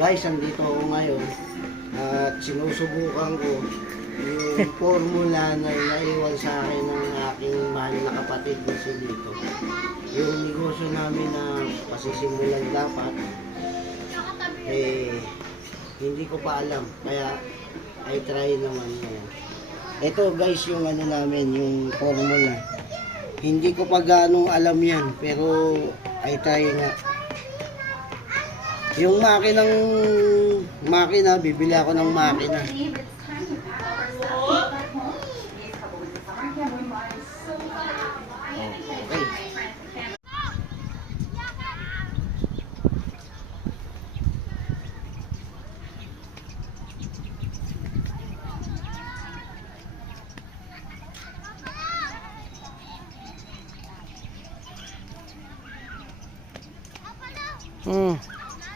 Guys, andito ako ngayon at sinusubukan ko yung formula na naiwan sa akin ng aking mahal na kapatid na si Lito. Yung negosyo namin na pasisimulan dapat, hindi ko pa alam. Kaya, I try naman ngayon. Ito guys, yung ano namin, yung formula. Hindi ko pa gaano alam yan, pero I try nga. Yung makina, bibili ako ng makina. Okay.